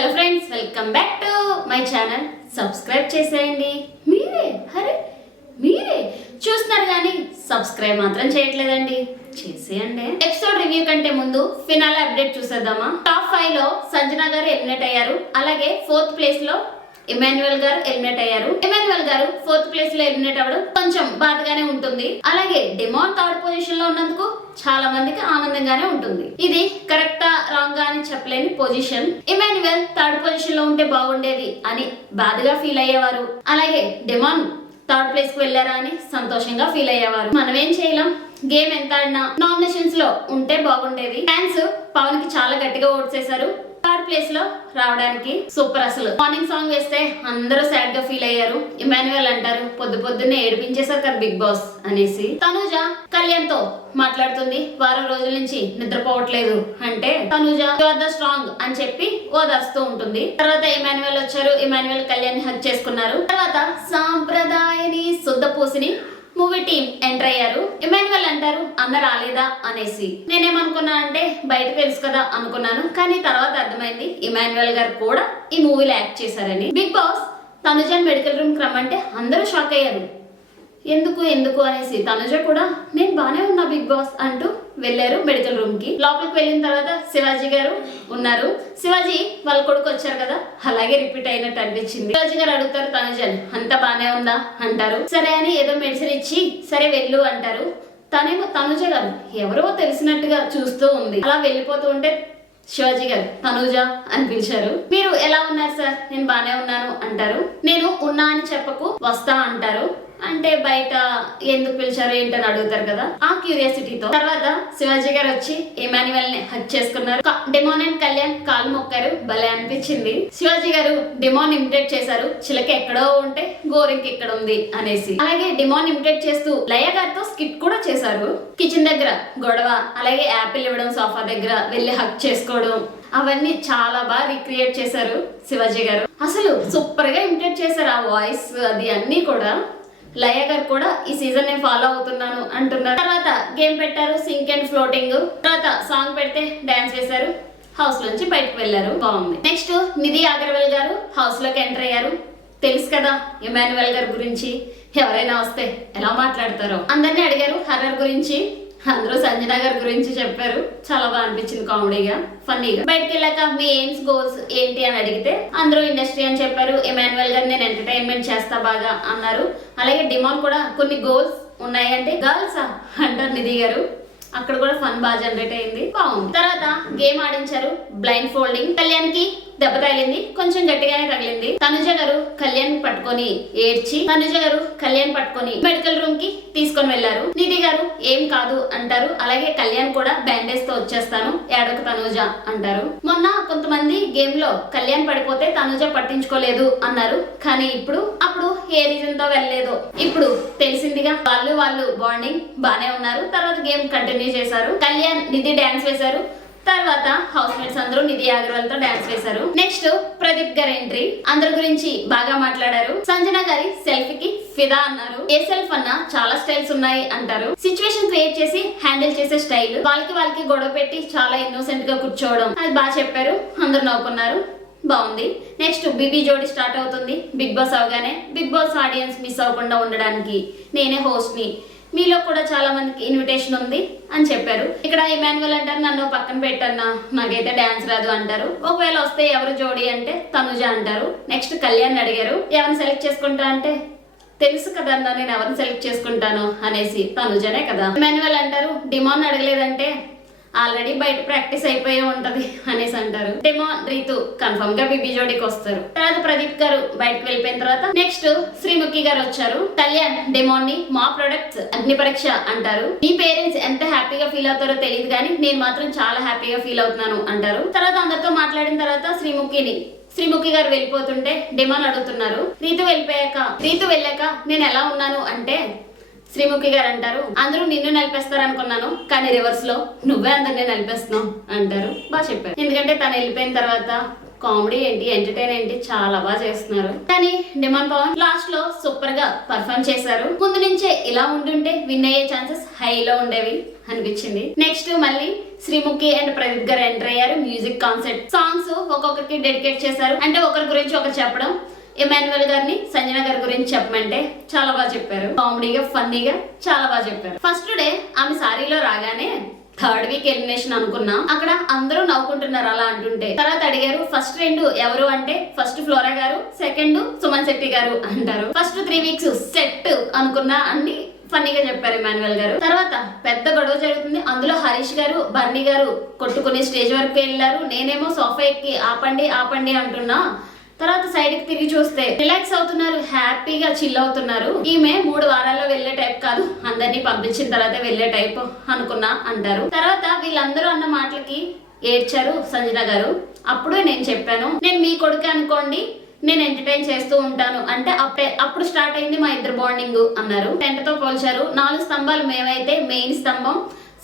Hello friends, welcome back to my channel. Subscribe చేసేయండి. మీరే చూస్తున్నారు కానీ సబ్స్క్రైబ్ మాత్రం చేయట్లేదండి, చేసేయండి. ఎపిసోడ్ రివ్యూ కంటే ముందు ఫినాలే అప్డేట్ చూసేద్దామా. టాప్ 5 లో సంజన గారు ఎలిమినేట్ అయ్యారు. అలాగే 4th ప్లేస్ లో ఇమాన్యుయల్ గారు ఎలిమినేట్ అయ్యారు. ఇమాన్యుయల్ గారు 4th ప్లేస్ లో ఎలిమినేట్ అవ్వడం కొంచెం బాధగానే ఉంటుంది. అలాగే డిమాండ్ 3rd పొజిషన్ లో ఉన్నందుకు చాలా మందికి ఆనందంగానే ఉంటుంది. ఇది కరెక్టా రాంగా అని చెప్పలేని పొజిషన్. ఇమాన్యుయల్ 3rd పొజిషన్ లో ఉంటే బాగుండేది అని బాధగా ఫీల్ అయ్యేవారు. అలాగే డిమాండ్ 3rd ప్లేస్ కు వెళ్ళారా అని సంతోషంగా ఫీల్ అయ్యేవారు. మనం ఏం చేయలేం, గేమ్ ఎంత ఆడినా నామినేషన్స్ లో ఉంటే బాగుండేది. ఫ్యాన్స్ పవన్ కి చాలా గట్టిగా ఓట్ చేశారు 3rd ప్లేస్ లో రావడానికి. సూపర్. అసలు మార్నింగ్ సాంగ్ వేస్తే అందరూ సాడ్ గా ఫీల్ అయ్యారు. ఇమాన్యుయల్ అంటారు పొద్దున్నే ఏడిపించేశారు కదా బిగ్ బాస్ అనేసి. తనుజ కళ్యాణ్ తో మాట్లాడుతుంది, వారం రోజుల నుంచి నిద్రపోవట్లేదు అంటే Tanuja you are the strong అని చెప్పి ఓదార్స్తూ ఉంటుంది. తర్వాత ఇమాన్యుయల్ వచ్చారు, ఇమాన్యుయల్ కళ్యాణ్ హక్ చేసుకున్నారు. తర్వాత సాంప్రదాయని శుద్ధపూసిని మూవీ టీం ఎంటర్ అయ్యారు. ఇమాన్యుయల్ అంటారు అన్న రాలేదా అనేసి. నేనేమనుకున్నా అంటే బయట తెలుసు కదా అనుకున్నాను, కానీ తర్వాత అర్థమైంది ఇమాన్యుయల్ గారు కూడా ఈ మూవీలో యాక్ట్ చేశారని. బిగ్ బాస్ తనుజన్ మెడికల్ రూమ్ కి రమ్మంటే అందరూ షాక్ అయ్యారు. ఎందుకు అనేసి. తనుజ కూడా నేను బానే ఉన్నా బిగ్ బాస్ అంటూ వెళ్ళారు మెడికల్ రూమ్ కి. లోపలికి వెళ్ళిన తర్వాత శివాజీ గారు ఉన్నారు. శివాజీ వాళ్ళ కొడుకు వచ్చారు కదా, అలాగే రిపీట్ అయినట్టు అనిపించింది. శివాజీ గారు అడుగుతారు తనుజన్ అంతా బానే ఉందా అంటారు. సరే అని ఏదో మెడిసిన్ ఇచ్చి సరే వెళ్ళు అంటారు. తనేమో తనుజ గారు ఎవరో తెలిసినట్టుగా చూస్తూ ఉంది. అలా వెళ్ళిపోతూ ఉంటే శివాజీ గారు తనుజ అని పిలిచారు. మీరు ఎలా ఉన్నారు సార్? నేను బానే ఉన్నాను అంటారు. నేను ఉన్నా అని చెప్పకు వస్తా అంటారు. అంటే బయట ఎందుకు పిలిచారు ఏంటని అడుగుతారు కదా, ఆ క్యూరియాసిటీతో. తర్వాత శివాజీ గారు వచ్చి ఇమాన్యుయల్ ని హక్ చేసుకున్నారు. డిమాన్ అండ్ కళ్యాణ్ కాలు మొక్కారు. భలే అనిపించింది. శివాజీ గారు డిమాన్ ఇమిటేట్ చేశారు. చిలక ఎక్కడో ఉంటే గోరింక్ ఇక్కడ ఉంది అనేసి. అలాగే డిమాన్ ఇమిటేట్ చేస్తూ లయ గారితో స్కిట్ కూడా చేశారు. కిచెన్ దగ్గర గొడవ, అలాగే యాపిల్ ఇవ్వడం, సోఫా దగ్గర వెళ్ళి హక్ చేసుకోవడం, అవన్నీ చాలా బాగా రీక్రియేట్ చేశారు శివాజీ గారు. అసలు సూపర్ గా ఇమిటేట్ చేశారు. ఆ వాయిస్ అది అన్ని కూడా. లయ గారు కూడా ఈ సీజన్ నేను ఫాలో అవుతున్నాను అంటున్నారు. తర్వాత గేమ్ పెట్టారు, సింక్ అండ్ ఫ్లోటింగ్. తర్వాత సాంగ్ పెడితే డాన్స్ వేశారు, హౌస్ లోంచి బయటకు వెళ్లారు. బాగుంది. నెక్స్ట్ నిధి అగర్వాల్ గారు హౌస్ లోకి ఎంటర్ అయ్యారు. తెలుసు కదా ఇమాన్యుయల్ గారి గురించి, ఎవరైనా వస్తే ఎలా మాట్లాడతారో. అందరినీ అడిగారు హర్రర్ గురించి. అందరూ సంజన గారి గురించి చెప్పారు. చాలా బాగా అనిపించింది, కామెడీగా ఫన్నీగా. బయటకు వెళ్ళాక మీ ఎయిమ్స్ గోల్స్ ఏంటి అని అడిగితే అందరూ ఇండస్ట్రీ అని చెప్పారు. ఇమాన్యుయల్ గారు నేను ఎంటర్టైన్మెంట్ చేస్తా బాగా అన్నారు. అలాగే డిమాండ్ కూడా కొన్ని గోల్స్ ఉన్నాయి అంటే గర్ల్సా అంటారు నిధి గారు. అక్కడ కూడా ఫన్ బాగా జనరేట్ అయింది, బాగుంది. తర్వాత గేమ్ ఆడించారు బ్లైండ్ ఫోల్డింగ్. కళ్యాణ్ కి దెబ్బ తగిలింది, కొంచెం గట్టిగానే తగిలింది. తనుజ గారు కళ్యాణ్ పట్టుకొని ఏడ్చి తనుజ గారు కళ్యాణ్ పట్టుకొని మెడికల్ రూమ్ కి తీసుకొని వెళ్లారు. నిధి గారు ఏం కాదు అంటారు. అలాగే కళ్యాణ్ కూడా బ్యాండేజ్ తో వచ్చేస్తాను ఏడొక తనుజ అంటారు. మొన్న కొంతమంది గేమ్ లో కళ్యాణ్ పడిపోతే తనుజ పట్టించుకోలేదు అన్నారు, కానీ అప్పుడు ఏ రీజన్ తో వెళ్ళలేదు. ఇప్పుడు తెలిసిందిగా వాళ్ళు బాండింగ్ బానే ఉన్నారు. తర్వాత గేమ్ కంటిన్యూ చేశారు. కళ్యాణ్ నిధి డాన్స్ వేశారు. తర్వాత హౌస్ మేట్స్ అందరూ నిధి అగర్వాల్ తో డాన్స్ వేశారు. నెక్స్ట్ ప్రదీప్ గారి ఎంట్రీ. అందరి గురించి బాగా మాట్లాడారు. సంజన గారి సెల్ఫీకి ఫిదా అన్నారు. ఏ సెల్ఫ్ అన్నా చాలా స్టైల్స్ ఉన్నాయి అంటారు. సిచ్యువేషన్ క్రియేట్ చేసి హ్యాండిల్ చేసే స్టైల్. వాళ్ళకి గొడవ పెట్టి చాలా ఇన్నోసెంట్ గా కూర్చోవడం, అది బాగా చెప్పారు. అందరు నవ్వుకున్నారు, బాగుంది. నెక్స్ట్ బీబీ జోడి స్టార్ట్ అవుతుంది. బిగ్ బాస్ అవగానే బిగ్ బాస్ ఆడియన్స్ మిస్ అవ్వకుండా ఉండడానికి నేనే హోస్ట్ ని, మీలో కూడా చాలా మందికి ఇన్విటేషన్ ఉంది అని చెప్పారు. ఇక్కడ ఇమాన్యుయల్ అంటారు నన్ను పక్కన పెట్టన్నా, నాకైతే డాన్స్ రాదు అంటారు. ఒకవేళ వస్తే ఎవరు జోడి అంటే తనుజ అంటారు. నెక్స్ట్ కళ్యాణ్ అడిగారు ఎవరిని సెలెక్ట్ చేసుకుంటా అంటే తెలుసు కదా అన్న నేను ఎవరిని సెలెక్ట్ చేసుకుంటాను అనేసి. తనుజనే కదా. ఇమాన్యుయల్ అంటారు డిమాన్ అడగలేదంటే ఆల్రెడీ బయట ప్రాక్టీస్ అయిపోయి ఉంటది అనేసి అంటారు. డిమాన్ రీతు కన్ఫర్మ్ గా బిబీ జోడికి వస్తారు. తర్వాత ప్రదీప్ గారు బయటకు వెళ్ళిపోయిన తర్వాత నెక్స్ట్ శ్రీముఖి గారు వచ్చారు. కళ్యాణ్ డిమాన్ ని మా ప్రొడక్ట్స్ అగ్ని పరీక్ష అంటారు. మీ పేరెంట్స్ ఎంత హ్యాపీగా ఫీల్ అవుతారో తెలియదు కానీ నేను మాత్రం చాలా హ్యాపీగా ఫీల్ అవుతున్నాను అంటారు. తర్వాత అందరితో మాట్లాడిన తర్వాత శ్రీముఖి గారు వెళ్ళిపోతుంటే డిమాన్ అడుగుతున్నారు. రీతు వెళ్ళాక నేను ఎలా ఉన్నాను అంటే శ్రీముఖి గారు అంటారు అందరూ నిన్ను నలిపేస్తారు అనుకున్నాను, కానీ రివర్స్ లో నువ్వే అందరినీ నలిపేస్తున్నావు అంటారు. బాగా చెప్పారు. ఎందుకంటే తను వెళ్ళిపోయిన తర్వాత కామెడీ ఏంటి, ఎంటర్టైన్ ఏంటి, చాలా బాగా చేస్తున్నారు. కానీ డిమాండ్ పవన్ లాస్ట్ లో సూపర్ గా పర్ఫార్మ్ చేశారు. ముందు నుంచే ఇలా ఉంటుంటే విన్ అయ్యే ఛాన్సెస్ హైలో ఉండేవి అనిపించింది. నెక్స్ట్ మళ్ళీ శ్రీముఖి అండ్ ప్రదీప్ గారు ఎంటర్ అయ్యారు. మ్యూజిక్ కాన్సెప్ట్ సాంగ్స్ ఒక్కొక్కరికి డెడికేట్ చేశారు. అంటే ఒకరి గురించి ఒకరు చెప్పడం. ఇమాన్యువల్ గారిని సంజన గారి గురించి చెప్పమంటే చాలా బాగా చెప్పారు. కామెడీగా ఫన్నీగా చాలా బాగా చెప్పారు. ఫస్ట్ డే ఆమె సారీలో రాగానే థర్డ్ వీక్ ఎలిమినేషన్ అనుకున్నాం. అక్కడ అందరూ నవ్వుకుంటున్నారు అలా అంటుంటే. తర్వాత అడిగారు ఫస్ట్ 2 ఎవరు అంటే ఫస్ట్ ఫ్లోరా గారు, సెకండ్ సుమన్ శెట్టి గారు అంటారు. ఫస్ట్ 3 వీక్స్ సెట్ అనుకున్నా అన్ని ఫన్నీగా చెప్పారు ఇమాన్యువల్ గారు. తర్వాత పెద్ద గొడవ జరుగుతుంది. అందులో హరీష్ గారు, బర్నీ గారు కొట్టుకుని స్టేజ్ వరకు వెళ్ళారు. నేనేమో సోఫా ఎక్కి ఆపండి ఆపండి అంటున్నా. తర్వాత సైడ్ కి తిరిగి చూస్తే రిలాక్స్ అవుతున్నారు, హ్యాపీగా చిల్ అవుతున్నారు. ఈమె 3 వారాల్లో వెళ్లే టైప్ కాదు, అందరినీ పంపించిన తర్వాత వెళ్లే టైప్ అనుకున్నా అంటారు. తర్వాత వీళ్ళందరూ అన్న మాటలకి ఏడ్చారు సంజన గారు. అప్పుడే నేను చెప్పాను, నేను మీ కొడుకు అనుకోండి, నేను ఎంటర్టైన్ చేస్తూ ఉంటాను అంటే అప్పుడు స్టార్ట్ అయింది మా ఇద్దరు బాండింగ్ అన్నారు. టెంట్ తో పోల్చారు. 4 స్తంభాలు మేమైతే మెయిన్ స్తంభం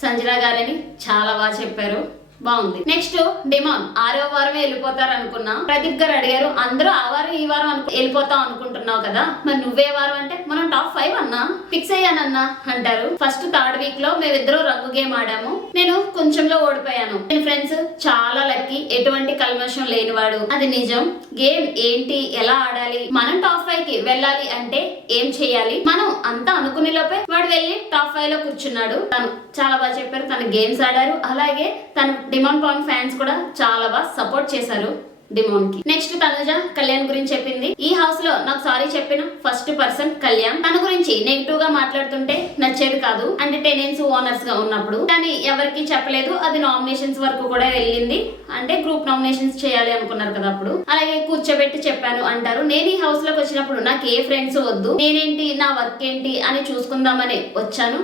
సంజన గారని చాలా బాగా చెప్పారు. బాగుంది. నెక్స్ట్ డిమాండ్ 6వ వారమే వెళ్ళిపోతారు అనుకున్నా. ప్రదీప్ గారు అడిగారు అందరూ ఆ వారం ఈ వారం వెళ్ళిపోతాం అనుకుంటున్నావు కదా, మరి నువ్వే వారం అంటే మనం టాప్ 5 అన్నా ఫిక్స్ అయ్యానన్నా అంటారు. ఫస్ట్ 3rd వీక్ లో మేమిద్దరం రంగు గేమ్ ఆడాము. నేను కొంచెంలో ఓడిపోయాను. నేను ఫ్రెండ్స్ చాలా లక్కీ, ఎటువంటి కల్మషం లేనివాడు. అది నిజం. గేమ్ ఏంటి, ఎలా ఆడాలి, మనం టాప్ 5 కి వెళ్ళాలి అంటే ఏం చేయాలి, మనం అంతా అనుకునే లోపే వాడు వెళ్ళి టాప్ 5 లో కూర్చున్నాడు. తను చాలా బాగా చెప్పారు. తను గేమ్స్ ఆడారు. అలాగే తను డిమాండ్ పవన్ ఫ్యాన్స్ కూడా చాలా బాగా సపోర్ట్ చేశారు డిమాండ్ కి. నెక్స్ట్ తనుజ కళ్యాణ్ గురించి చెప్పింది. ఈ హౌస్ లో నాకు సారీ చెప్పిన ఫస్ట్ పర్సన్ కళ్యాణ్. తన గురించి నెగిటివ్ గా మాట్లాడుతుంటే నచ్చేది కాదు, అంటే టెనెన్స్ ఓనర్స్ గా ఉన్నప్పుడు. కానీ ఎవరికి చెప్పలేదు. అది నామినేషన్స్ వరకు కూడా వెళ్ళింది. అంటే గ్రూప్ నామినేషన్స్ చేయాలి అనుకున్నారు కదా అప్పుడు. అలాగే కూర్చోబెట్టి చెప్పాను అంటారు. నేను ఈ హౌస్ లోకి వచ్చినప్పుడు నాకు ఏ ఫ్రెండ్స్ వద్దు, నేనేంటి నా వర్క్ ఏంటి అని చూసుకుందామని వచ్చాను.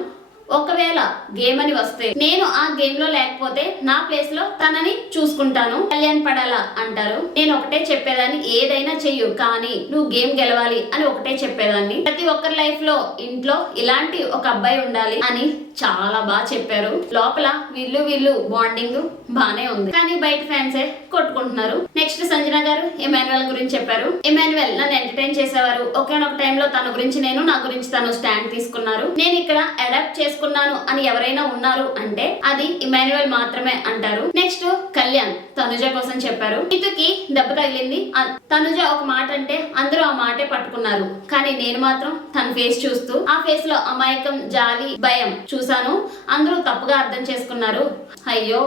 ఒకవేళ గేమ్ అని వస్తే నేను ఆ గేమ్ లో లేకపోతే నా ప్లేస్ లో తనని చూసుకుంటాను. కళ్యాణ్ పడాలా అంటారు. నేను ఒకటే చెప్పేదాన్ని, ఏదైనా చెయ్యు కానీ నువ్వు గేమ్ గెలవాలి అని ఒకటే చెప్పేదాన్ని. ప్రతి ఒక్కరి లైఫ్ లో ఇంట్లో ఇలాంటి ఒక అబ్బాయి ఉండాలి అని చాలా బాగా చెప్పారు. లోపల వీళ్ళు బాండింగ్ బానే ఉంది, కానీ బయట ఫ్యాన్సే కొట్టుకుంటున్నారు. నెక్స్ట్ సంజన గారు ఇమాన్యువల్ గురించి చెప్పారు. ఇమాన్యువల్ నన్ను ఎంటర్టైన్ చేసేవారు. ఒకనొక టైంలో తన గురించి నేను, నా గురించి తను స్టాండ్ తీసుకున్నారు. నేను ఇక్కడ అడాప్ట్ చేసుకున్నాను అని ఎవరైనా ఉన్నారు అంటే అది ఇమాన్యువల్ మాత్రమే అంటారు. నెక్స్ట్ కళ్యాణ్ తనుజ కోసం చెప్పారు. ఇతుకి దెబ్బ తగిలింది. తనుజ ఒక మాట అంటే అందరూ ఆ మాటే పట్టుకున్నారు. కానీ నేను మాత్రం తన ఫేస్ చూస్తూ ఆ ఫేస్ లో అమాయకం, జాలి, భయం చూసాను. అందరూ తప్పుగా అర్థం చేసుకున్నారు. అయ్యో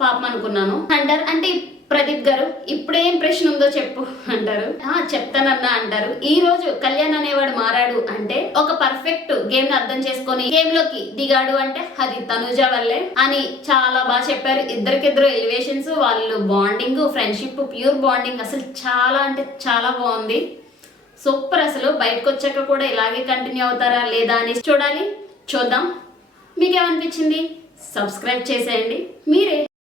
పాపం అనుకున్నాను అంటారు. అంటే ప్రదీప్ గారు ఇప్పుడేం ప్రశ్న ఉందో చెప్పు అంటారు. చెప్తానన్నా అంటారు. ఈ రోజు కళ్యాణ్ అనేవాడు మారాడు అంటే ఒక పర్ఫెక్ట్ గేమ్ ని అర్థం చేసుకొని గేమ్ లోకి దిగాడు అంటే అది తనుజ వల్లే అని చాలా బాగా చెప్పారు. ఇద్దరికిద్దరు ఎలివేషన్స్, వాళ్ళు బాండింగ్, ఫ్రెండ్షిప్, ప్యూర్ బాండింగ్ అసలు చాలా అంటే చాలా బాగుంది. సూపర్. అసలు బయటకు వచ్చాక కూడా ఇలాగే కంటిన్యూ అవుతారా లేదా అని చూడాలి. చూద్దాం. మీకేమనిపించింది? సబ్స్క్రైబ్ చేసేయండి మీరే.